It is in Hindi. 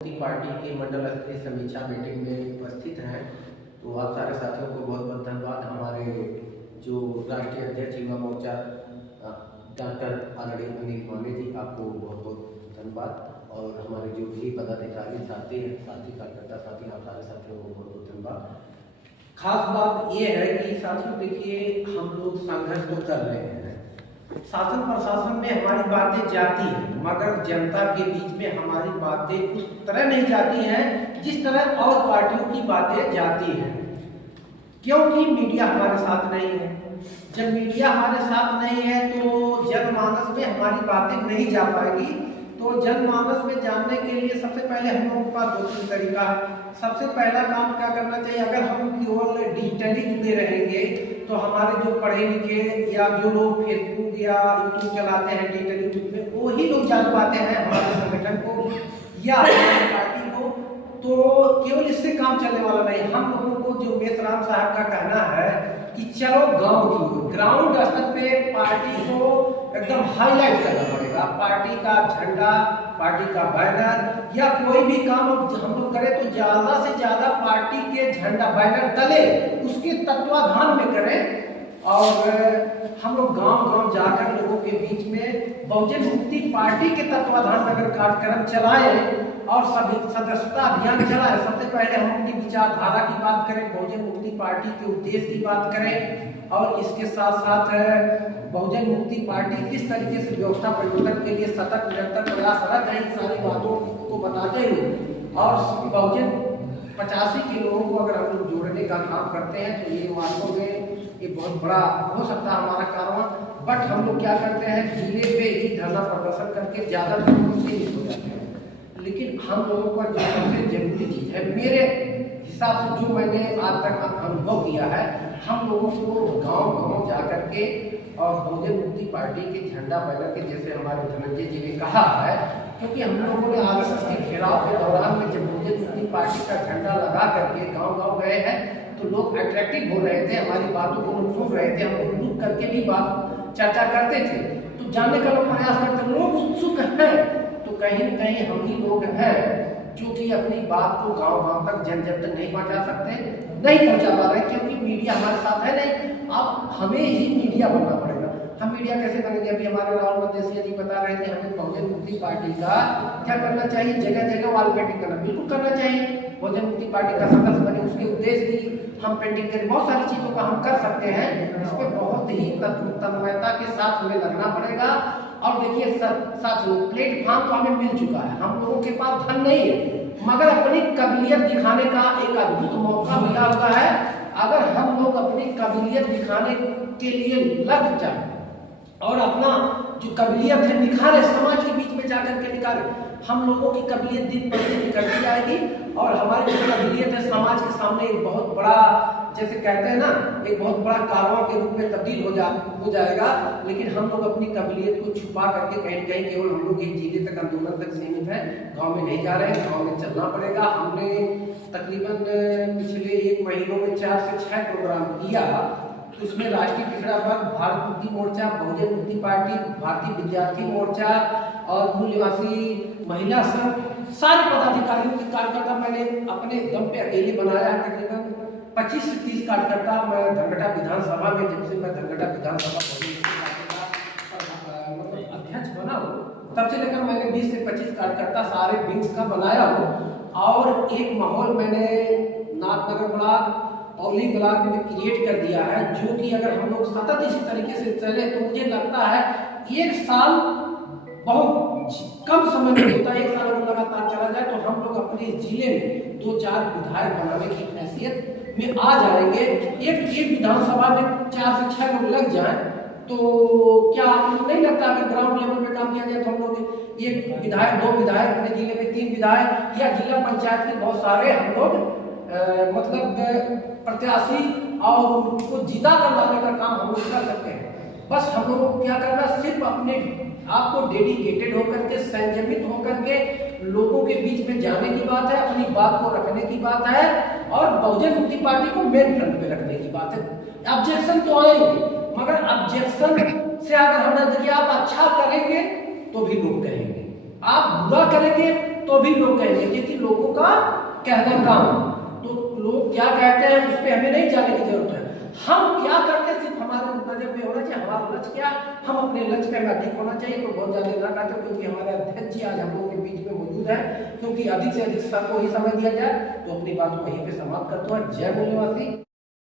पार्टी की मंडल स्तरीय समीक्षा मीटिंग में उपस्थित हैं। तो आप सारे साथियों को बहुत बहुत धन्यवाद। हमारे जो राष्ट्रीय अध्यक्ष युवा मोर्चा डॉक्टर आदरणीय अनिल पांडे जी, आपको बहुत बहुत धन्यवाद। और हमारे जो भी पदाधिकारी साथी कार्यकर्ता साथी, आप सारे साथियों को बहुत बहुत धन्यवाद। खास बात ये है कि साथियों देखिए, हम लोग संघर्ष तो कर रहे हैं, शासन प्रशासन में हमारी बातें जाती हैं, मगर जनता के बीच में हमारी बातें उस तरह नहीं जाती हैं जिस तरह और पार्टियों की बातें जाती हैं, क्योंकि मीडिया हमारे साथ नहीं है। जब मीडिया हमारे साथ नहीं है तो जनमानस में हमारी बातें नहीं जा पाएगी। तो जनमानस में जानने के लिए सबसे पहले हम लोगों के पास दो तीन तरीका है। सबसे पहला काम क्या करना चाहिए, अगर हम केवल डिजिटली जुड़े रहेंगे तो हमारे जो पढ़े लिखे या जो लोग फेसबुक या यूट्यूब चलाते हैं डिजिटली रूप में, वही लोग जान पाते हैं हमारे संगठन को या हमारी पार्टी को। तो केवल इससे काम चलने वाला नहीं। हम लोगों को जो मेसराम साहब का कहना है कि चलो गांव की ग्राउंड स्तर पे पार्टी को एकदम हाईलाइट करना पड़ेगा। पार्टी का झंडा, पार्टी का बैनर या कोई भी काम हम लोग करें तो ज्यादा से ज्यादा पार्टी के झंडा बैनर तले उसके तत्वाधान में करें। और हम लोग गांव-गांव जाकर लोगों के बीच में बहुजन मुक्ति पार्टी के तत्वाधान में अगर कार्यक्रम चलाएं और सभी सदस्यता अभियान चलाएं। सबसे पहले हम अपनी विचारधारा की बात करें, बहुजन मुक्ति पार्टी के उद्देश्य की बात करें, और इसके साथ साथ बहुजन मुक्ति पार्टी किस तरीके से व्यवस्था परिवर्तन के लिए सतत निरंतर प्रयासरत है, इन सारी बातों को बताते हुए और बहुजन 85 के लोगों को अगर हम लोग जोड़ने का काम करते हैं तो ये वास्तव में ये बहुत बड़ा हो सकता है हमारा कार्य। बट हम लोग क्या करते हैं, जिले पे ही धरना प्रदर्शन करके ज्यादा लोगों से हो जाते हैं। लेकिन हम लोगों पर जो सबसे जरूरी चीज है, मेरे हिसाब से जो मैंने आज तक अनुभव किया है, हम लोगों को गांव-गांव जाकर के और बहुजन मुक्ति पार्टी के झंडा बैनर के, जैसे हमारे धनंजय जी ने कहा है, क्योंकि हम लोगों ने आरएसएस के घेराव के दौरान में जब बहुजन मुक्ति पार्टी का झंडा लगा करके गांव-गांव गए हैं तो लोग अट्रैक्टिव हो रहे थे, हमारी बातों को लोग सुन रहे थे, हम लोग रुक करके भी बात चर्चा करते थे, तो जानने का लोग प्रयास करते, लोग उत्सुक हैं। तो कहीं न कहीं हम ही लोग हैं जो कि अपनी बात को गांव-गांव तक जन-जन तक नहीं पहुंचा सकते, नहीं पहुंचा पा रहे, क्योंकि मीडिया हमारे साथ है नहीं। अब हमें ही मीडिया बनना पड़ेगा। हम मीडिया कैसे बनेंगे? अभी हमारे राहुल मदेसिया जी बता रहे थे हमें बहुजन मुक्ति पार्टी का क्या करना चाहिए, जगह जगह वॉल पेंटिंग करना, बिल्कुल करना चाहिए। बहुजन मुक्ति पार्टी का सदस्य बने, उसके उद्देश्य की हम पेंटिंग करें, बहुत सारी चीजों का हम कर सकते हैं। इसमें बहुत ही तन्मयता के साथ हमें लगना पड़ेगा। और देखिए साथियों, प्लेटफॉर्म तो हमें मिल चुका है, हम लोगों के पास धन नहीं है, मगर अपनी काबिलियत दिखाने का एक अद्भुत मौका मिला हुआ है। अगर हम लोग अपनी काबिलियत दिखाने के लिए लग जाए और अपना जो काबिलियत है निखारे, समाज के बीच में जाकर के निखारे, हम लोगों की काबिलियत दिन प्रतिदिन निकलती जाएगी और हमारी जो काबिलियत है समाज के सामने एक बहुत बड़ा, जैसे कहते हैं ना, एक बहुत बड़ा कारवां के रूप में तब्दील हो जाएगा। लेकिन हम लोग अपनी काबिलियत को छुपा करके कहीं कहीं केवल हम लोग एक जिले तक, आंदोलन तक सीमित है, गांव में नहीं जा रहे हैं, गांव में चलना पड़ेगा। हमने तकरीबन पिछले 1 महीनों में 4 से 6 प्रोग्राम किया, तो उसमें राष्ट्रीय पिछड़ा वर्ग, भारत मुक्ति मोर्चा, बहुजन मुक्ति पार्टी, भारतीय विद्यार्थी मोर्चा और मूल निवासी महिला संघ, सारे पदाधिकारियों के कार्यकर्ता मैंने अपने दम पे अकेले बनाया है। तकरीबन 25 से 30 कार्यकर्ता मैं धनघटा विधानसभा में, जब से मैं धनघटा विधानसभा मतलब अध्यक्ष बना हूँ, तब से लेकर मैंने 20 से 25 कार्यकर्ता सारे विंग्स का बनाया हूँ। और एक माहौल मैंने नाथनगर ब्लॉक, पौली ब्लॉक में क्रिएट कर दिया है, जो कि अगर हम लोग सतत इसी तरीके से चले तो मुझे लगता है 1 साल बहुत कम समय में होता है। 1 साल अगर लगातार चला जाए तो हम लोग अपने जिले में 2-4 विधायक बनाने की हैसियत में आ जाएंगे। एक विधानसभा में 4 से 6 लोग लग जाएं तो क्या आपको नहीं लगता अगर ग्राउंड लेवल पे काम किया जाए तो हम लोग 1 विधायक, 2 विधायक, अपने जिले में 3 विधायक या जिला पंचायत के बहुत सारे हम लोग मतलब प्रत्याशी और उनको जीता कर लाने का काम हम लोग कर सकते हैं। बस हम लोगों को क्या करना, सिर्फ अपने आपको डेडिकेटेड होकर के, संयमित होकर के लोगों के बीच में जाने की बात है, अपनी बात को रखने की बात है और बहुजन मुक्ति पार्टी को मेन फ्रंट पे रखने की बात है। ऑब्जेक्शन तो आएंगे, मगर ऑब्जेक्शन से अगर हम देखिए आप अच्छा करेंगे तो भी लोग कहेंगे, आप बुरा करेंगे तो भी लोग कहेंगे, क्योंकि लोगों का कहना काम, तो लोग क्या कहते हैं उस पर हमें नहीं जाने की जरूरत है। हम क्या करते हैं सिर्फ हमारे नजर में होना चाहिए, हमारा लक्ष्य क्या, हम अपने लक्ष्य पे अधिक होना चाहिए। तो बहुत ज्यादा ना कहते, क्योंकि हमारे अध्यक्ष जी आज हम लोगों के बीच में मौजूद है, क्योंकि अधिक से अधिक सबको ही समय दिया जाए, तो अपनी बात को वहीं पे समाप्त करता हूँ। जय मूल्यवासी।